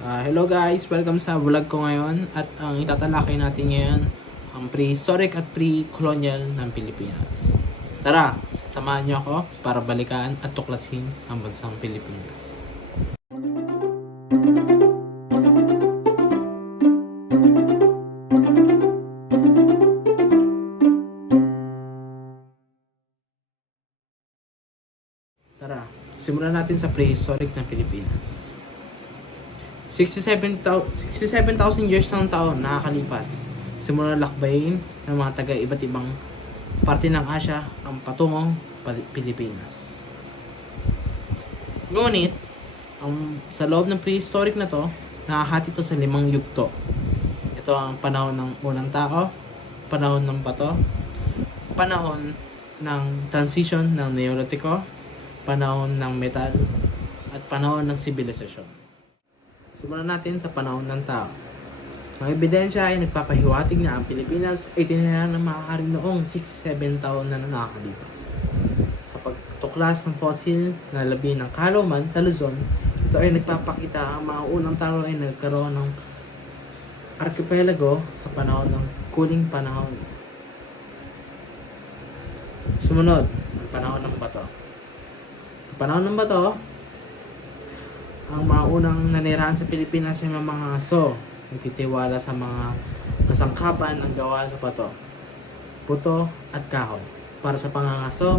Hello guys, welcome sa vlog ko ngayon at ang itatalakay natin ngayon ang prehistoric at pre-colonial ng Pilipinas. Tara, samahan niyo ako para balikan at tuklasin ang bansang Pilipinas. Tara, simulan natin sa prehistoric ng Pilipinas. 67,000 years ng taon nakakalipas. Simula lakbayin ng mga taga iba't ibang parte ng Asya ang patungong Pilipinas. Ngunit, sa loob ng prehistoric na to, nakahati to sa 5 yugto. Ito ang panahon ng unang tao, panahon ng bato, panahon ng transition ng Neolitiko, panahon ng metal, at panahon ng sibilisasyon. Simulan natin sa panahon ng tao. Ang ebidensya ay nagpapahiwatig na ang Pilipinas ay tinirahan ng maaari noong 67 taon na nakakalipas. Sa pagtuklas ng fossil na labi ng Kaloman sa Luzon, ito ay nagpapakita ang mga unang tao ay nagkaroon ng archipelago sa panahon ng kuling panahon. Sumunod, ang panahon ng bato. Sa panahon ng bato, ang mga unang nanirahan sa Pilipinas ay mga aso, nagtitiwala sa mga kasangkapan ng gawa sa bato, puto at kahoy para sa pangangaso,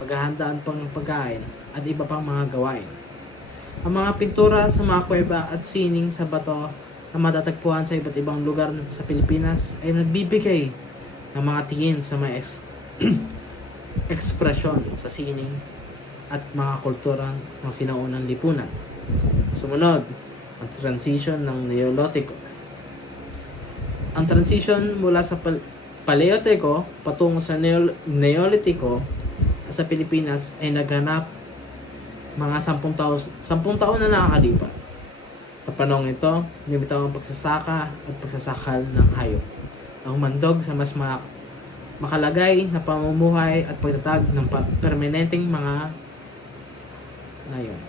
paghahandaan pang pagkain at iba pang mga gawain. Ang mga pintura sa mga kuweba at sining sa bato na matatagpuan sa iba't ibang lugar sa Pilipinas ay nagbibigay ng mga tingin sa mga ekspresyon sa sining at mga kultura ng sinaunang lipunan. Sumunod, ang transition ng Neolitiko. Ang transition mula sa Paleolitiko patungo sa Neolitiko sa Pilipinas ay naganap mga 10 taon na nakakalipas. Sa panahon ito, lumitaw ang pagsasaka at pagsasakal ng hayop. Ang mandog sa mas makalagay na pamumuhay at pagtatag ng permanenteng mga ngayon.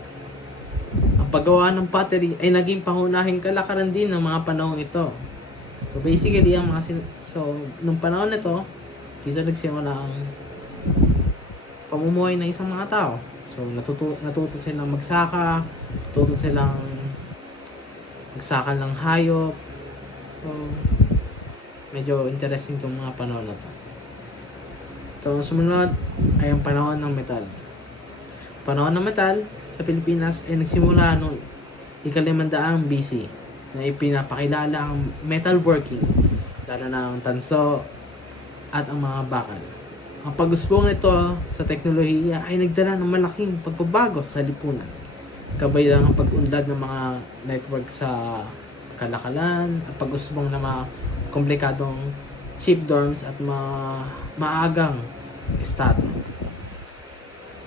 Ang paggawa ng pottery ay naging pangunahing kalakaran din ng mga panahon ito. So basically, nung panahon na ito, dito nagsimula ang pamumuhay ng isang mga tao. So natuto silang magsaka, natuto silang magsaka ng hayop. So medyo interesting itong mga panahon na ito. So sumunod ay ang panahon ng metal. Panahon ng metal sa Pilipinas ay nagsimula noong 500 BC na ipinapakilala ang metalworking, lalo na ang tanso at ang mga bakal. Ang pag-usbong nito sa teknolohiya ay nagdala ng malaking pagbabago sa lipunan. Kabilang ang pag-unlad ng mga network sa kalakalan at pag-usbong ng mga komplikadong ship dorms at maagang estado.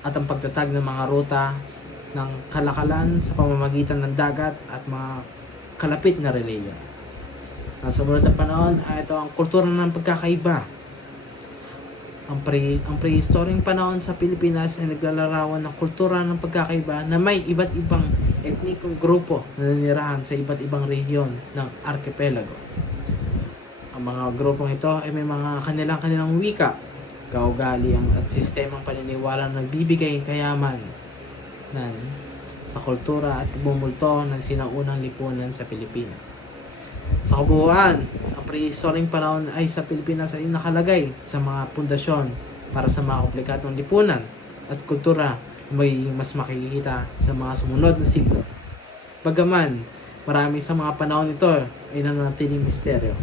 At ang pagtatag ng mga ruta ng kalakalan sa pamamagitan ng dagat at mga kalapit na reliyon. Ang sumunod na panahon ay ito ang kultura ng pagkakaiba. Ang prehistoryong panahon sa Pilipinas ay naglalarawan ng kultura ng pagkakaiba na may iba't ibang etnikong grupo na nanirahan sa iba't ibang rehiyon ng archipelago. Ang mga grupong ito ay may mga kanilang wika, kaugalian at sistemang paniniwala na nagbibigay kayaman sa kultura at bumulto ng sinaunang lipunan sa Pilipinas. Sa kabuuan, ang prehistoryong panahon ay sa Pilipinas ay nakalagay sa mga pundasyon para sa mga komplikadong lipunan at kultura na magiging mas makikita sa mga sumunod na siglo. Bagaman, marami sa mga panahon ito ay nananatiling misteryo.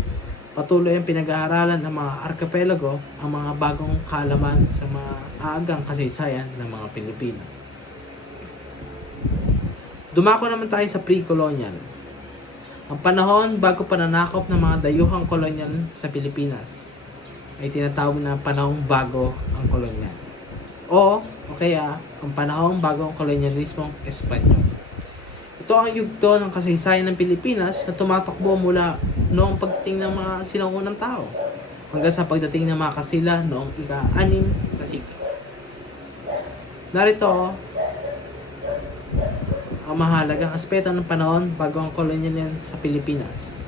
Patuloy ang pinag-aaralan ng mga archipelago ang mga bagong kaalaman sa mga aagang kasaysayan ng mga Pilipino. Dumako naman tayo sa pre-colonial. Ang panahon bago pananakop ng mga dayuhang kolonyal sa Pilipinas ay tinatawag na panahong bago ang kolonyal. O kaya ang panahong bago ang kolonyalismong Espanyol. Ito ang yugto ng kasaysayan ng Pilipinas na tumatakbo mula noong pagdating ng mga sinaunang tao hanggang sa pagdating ng mga Kasila noong ika-6 na siglo. Narito ang mahalagang aspeto ng panahon bago ang kolonyal sa Pilipinas.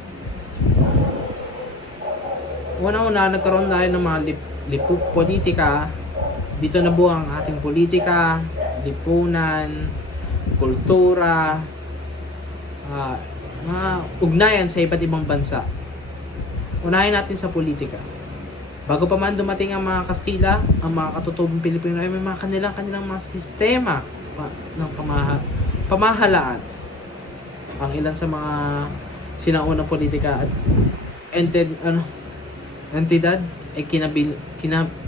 Una-una, nagkaroon tayo ng mga lipop politika. Dito nabuo ang ating politika, lipunan, kultura, mga ugnayan sa iba't ibang bansa. Unahin natin sa politika. Bago pa man dumating ang mga Kastila, ang mga katutubong Pilipino ay may mga kanilang mga sistema ng pamahalaan. Ang ilan sa mga sinaunang politika at entidad ay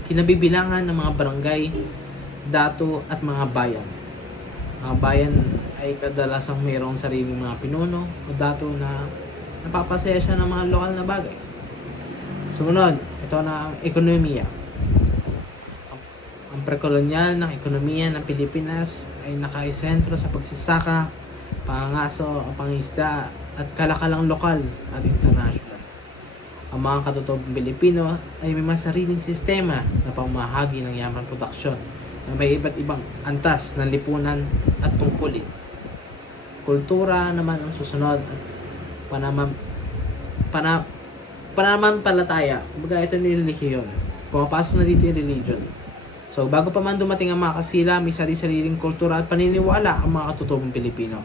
kinabibilangan ng mga barangay, dato at mga bayan. Mga bayan ay kadalasang mayroong sariling mga pinuno o dato na napapasaya siya ng mga lokal na bagay. Sumunod, ito na ang ekonomiya. Ang prekolonyal ng ekonomiya ng Pilipinas ay nakaisentro sa pagsasaka, pangangaso, pangisda at kalakalang lokal at international. Ang mga katutubong Pilipino ay may mga sariling sistema na pamahagi ng yaman produksyon na may iba't ibang antas ng lipunan at tungkulin. Kultura naman ang susunod at pananampalataya. Kumbaga ito ni relihiyon. Pumapasok na dito yung religion. So bago pa man dumating ang mga Kastila, may sarili-sariling kultura at paniniwala ang mga katutubong Pilipino.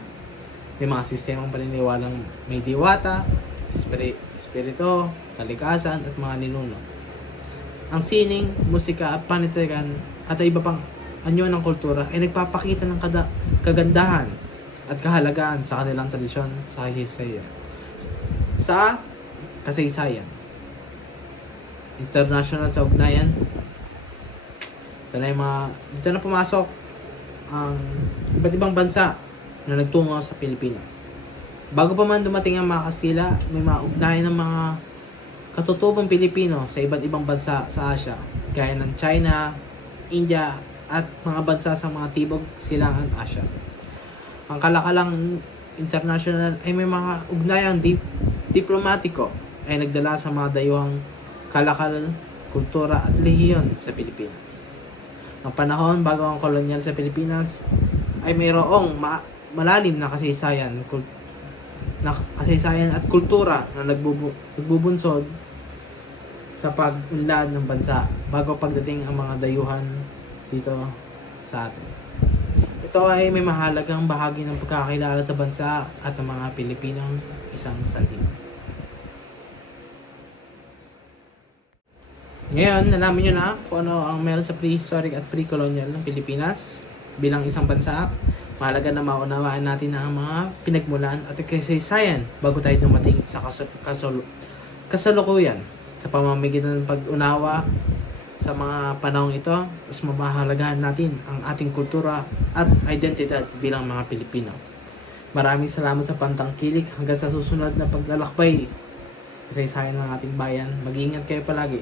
May mga sistemang paniniwalang may diwata, espiritu, kalikasan at mga ninuno. Ang sining, musika at panitikan at iba pang anyo ng kultura ay nagpapakita ng kagandahan at kahalagaan sa kanilang tradisyon sa kasaysayan. International sa ugnayan. Dito na pumasok ang iba't ibang bansa na nagtungo sa Pilipinas. Bago pa man dumating ang mga Kastila, may mga ugnayan ng mga katutubong Pilipino sa iba't ibang bansa sa Asia, gaya ng China, India, at mga bansa sa mga tibok silangan Asia. Ang kalakalang international ay may mga ugnayang diplomatiko ay nagdala sa mga dayuhang kalakal, kultura at relihiyon sa Pilipinas. Ang panahon bago ang kolonyal sa Pilipinas ay mayroong malalim na kasaysayan at kultura na nagbubunsod sa pag-unlad ng bansa bago pagdating ang mga dayuhan dito sa atin. Ito ay may mahalagang bahagi ng pagkakilala sa bansa at ang mga Pilipinong isang sanlibutan. Ngayon, nalaman nyo na kung ano ang meron sa prehistoric at pre-colonial ng Pilipinas bilang isang bansa. Mahalaga na maunawaan natin ang mga pinagmulan at kasaysayan bago tayo dumating sa kasalukuyan. Sa pamamagitan ng pag-unawa sa mga panahong ito, mas mamahalagahan natin ang ating kultura at identidad bilang mga Pilipino. Maraming salamat sa pantangkilik hanggang sa susunod na paglalakbay sa kasaysayan ng ating bayan. Mag-iingat kayo palagi.